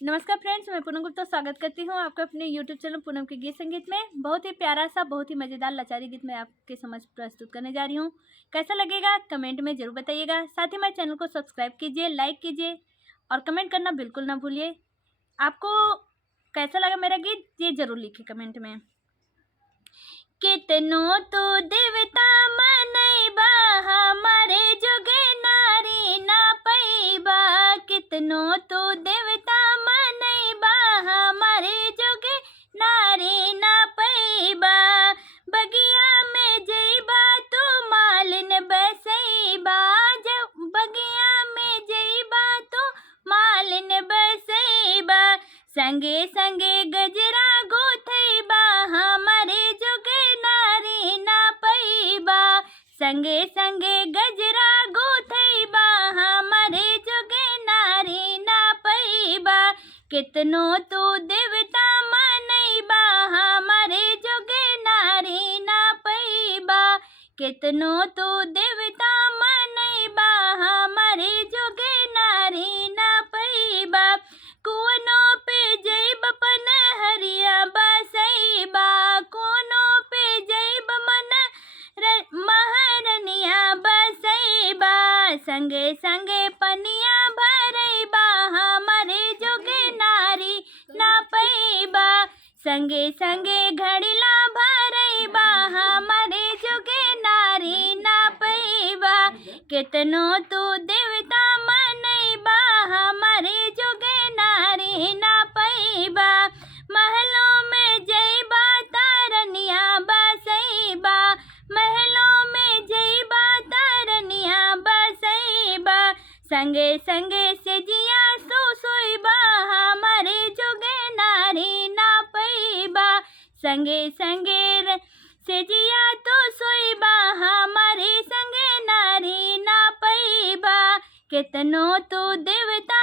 नमस्कार फ्रेंड्स, मैं पूनम गुप्ता स्वागत करती हूँ आपका अपने यूट्यूब चैनल पूनम के गीत संगीत में। बहुत ही प्यारा सा, बहुत ही मज़ेदार लाचारी गीत मैं आपके समझ प्रस्तुत करने जा रही हूँ। कैसा लगेगा कमेंट में ज़रूर बताइएगा। साथ ही मेरे चैनल को सब्सक्राइब कीजिए, लाइक कीजिए और कमेंट करना बिल्कुल ना भूलिए। आपको कैसा लगा मेरा गीत ये ज़रूर लिखिए कमेंट में। कितनो तो देवता मनैबा हमारे जोगे नारी ना पैबा, कितनो तो देवता मनैबा हमारे जोगे नारी ना पैबा। बगिया में जइबा तो मालिन बसैबा, जब बगिया में जइबा तो मालिन बसैबा। संगे संगे गजरा गोथैबा हमारे जोगे नारी ना पैबा, संगे संगे गजरा गोथैबा हमारे जोगे नारी ना पैबा। कितनो तो देवता मनैबा हमारे जोगे नारी ना पैबा, कितनो तो देवता मनैबा हमारे जोगे नारी ना पैबा। कोनो पे जइब पनहरिया बसैबा, कोनो पे जइब महरनिया बसैबा। संगे संगे पनिया भरैबा हमारे जोगे नारी ना पैबा, संगे संगे घड़िला भरैबा हमारे जोगे नारी ना पैबा। कितनो तो देवता मनैबा हमारे जोगे नारी ना पैबा। महलों में जइबा तारनिया बसैबा, महलों में जइबा तारनिया बसैबा। संगे संगे सेजिया सोइबा हमारे जोगे नारी ना पैबा, संगे संगे सेजिया तो सोइबा हमारे संगे नारी ना पैबा। कितनो तो देवता